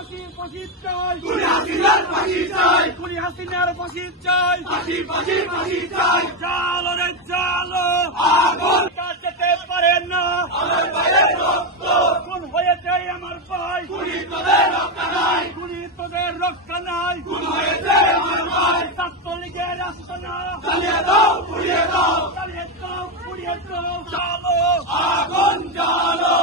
ফাঁসি চাই, খুনি হাসিনার ফাঁসি চাই, খুনি হাসিনার ফাঁসি চাই, ফাঁসি ফাঁসি ফাঁসি চাই। জালো রে জালো, আগুন কাটতে পারে না আমার ভাইয়ের রক্ত। খুন হয়েছে আমার ভাই, খুনি তোদের রক্ষা নাই, খুনি তোদের রক্ষা নাই। খুন হয়েছে আমার ভাই, ছাত্রলীগের আস্তানা চালিয়ে দাও, পুড়িয়ে দাও, চালিয়ে দাও, পুড়িয়ে দাও। জালো আগুন জালো,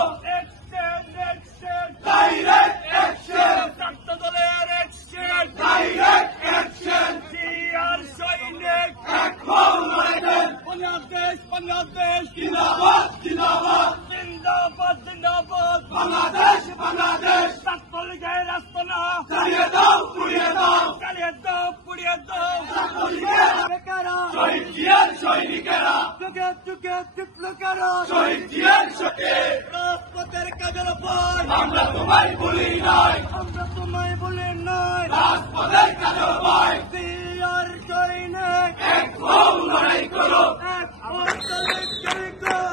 ডাইরেক্ট অ্যাকশন, ছাত্র দলের অ্যাকশন, ডাইরেক্ট অ্যাকশন। জিয়ার সৈনিক এক হও লড়াইয়ের, বাংলাদেশ বাংলাদেশ জিন্দাবাদ জিন্দাবাদ, জিন্দাবাদ জিন্দাবাদ, বাংলাদেশ বাংলাদেশ। ছাত্রলীগের আস্তানা চালিয়ে দাও, পুড়িয়ে দাও, চালিয়ে দাও, পুড়িয়ে দাও। ছাত্রলীগের বেকারা, শহীদ জিয়ার সৈনিকেরা যুগে যুগে টিপলুকেরা, শহীদ জিয়ার শোকে রাজপথের কাজের ভাই আমরা তোমায় বলি নাই, আমরা তোমায় বলি নাই। রাজপথের কাজের ভাই জিয়ার সৈনিক এক হও লড়াই করো, এক হও লড়াই করো।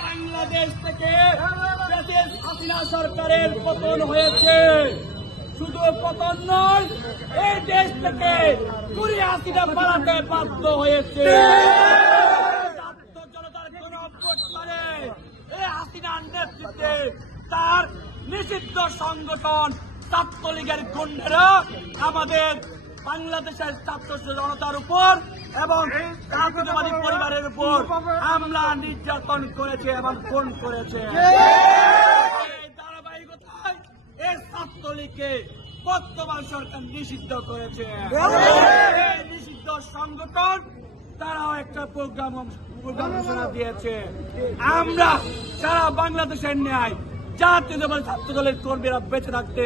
বাংলাদেশ থেকে হাসিনা সরকারের পতন হয়েছে, শুধু পতন নয়, এই দেশ থেকে খুনি হাসিনা পালাতে বাধ্য হয়েছে। জনতার গণঅভ্যুত্থানে এই হাসিনার নেতৃত্বে তার নিষিদ্ধ সংগঠন ছাত্রলীগের গুন্ডারা আমাদের বাংলাদেশের ছাত্র জনতার উপর এবং জাতীয়তাবাদী পরিবারের উপর হামলা নির্যাতন করেছে এবং খুন করেছে। এই ধারাবাহিকতায় এই ছাত্রলীগকে বর্তমান সরকার নিষিদ্ধ করেছে। এই নিষিদ্ধ সংগঠন তারাও একটা প্রোগ্রাম ঘোষণা দিয়েছে। আমরা সারা বাংলাদেশের ন্যায় জাতীয়তাবাদী ছাত্র দলের কর্মীরা বেঁচে থাকতে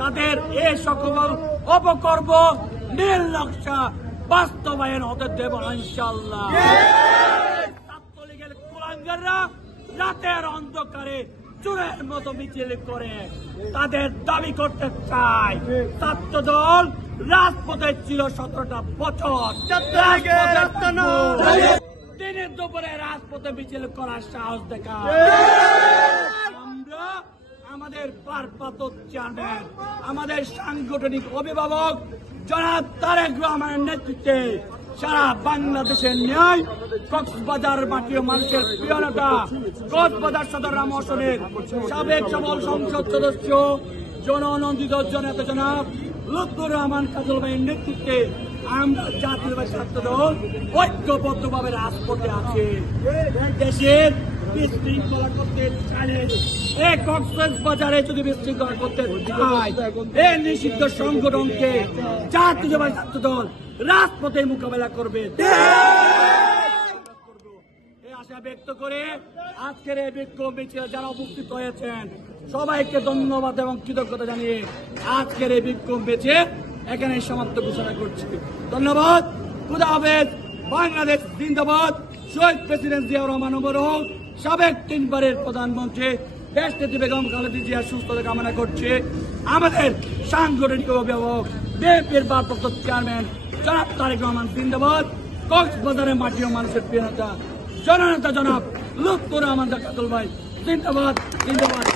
তাদের এই সকল অপকর্ম নির্লজ্জা বাস্তবায়ন হতে দেব না ইনশাআল্লাহ। ছাত্রলীগের কুলাঙ্গাররা রাতের অন্ধকারে চোরের মতো মিছিল করে তাদের দাবি করতে চায় ছাত্র দল রাজপথে ছিল 17টা বছর, দিনের দুপুরে রাজপথে মিছিল করার সাহস দেখায়। আমরা আমাদের ভারপ্রাপ্ত চেয়ারম্যান, আমাদের সাংগঠনিক অভিভাবক জনাব তারেক রহমানের নেতৃত্বে সারা বাংলাদেশের ন্যায় কক্সবাজার মাটি ও মানুষের প্রিয় নেতা, কক্সবাজার সদর রাম আসনের সাবেক সবল সংসদ সদস্য জননন্দিত জনতা জনাব লুৎফর রহমান কাজল ভাইয়ের নেতৃত্বে আমরা জাতীয়তাবাদী ছাত্র দল ঐক্যবদ্ধভাবে রাজপথে আছে। দেশের বিশৃঙ্খলা করতে চাইলে এই কক্সবাজারে যদি বিশৃঙ্খলা করতে চায় এই নিষিদ্ধ সংগঠনকে জাতীয়তাবাদী ছাত্র দল রাজপথে মোকাবেলা করবে। এই আশা ব্যক্ত করে আজকের এই বিক্ষোভ মিছিলে যারা উপস্থিত হয়েছেন সবাইকে ধন্যবাদ এবং কৃতজ্ঞতা জানিয়ে আজকের এই বিক্ষোভ মিছিল এখানে সমাপ্ত ঘোষণা করছি। ধন্যবাদ। খুদা হাফেজ। বাংলাদেশ জিন্দাবাদ। শহীদ প্রেসিডেন্ট জিয়াউর রহমান অমর, সাবেক 3 বারের প্রধানমন্ত্রী দেশনেত্রী বেগম খালেদা জিয়ার সুস্থতা কামনা করছে। আমাদের সাংগঠনিক অভিভাবক বিএনপির ভারপ্রাপ্ত চেয়ারম্যান জনাব তারেক রহমান জিন্দাবাদ। কক্সবাজারের মাটি ও মানুষের প্রিয় নেতা জননেতা জনাব লুৎফর রহমান কাজল ভাই জিন্দাবাদ জিন্দাবাদ।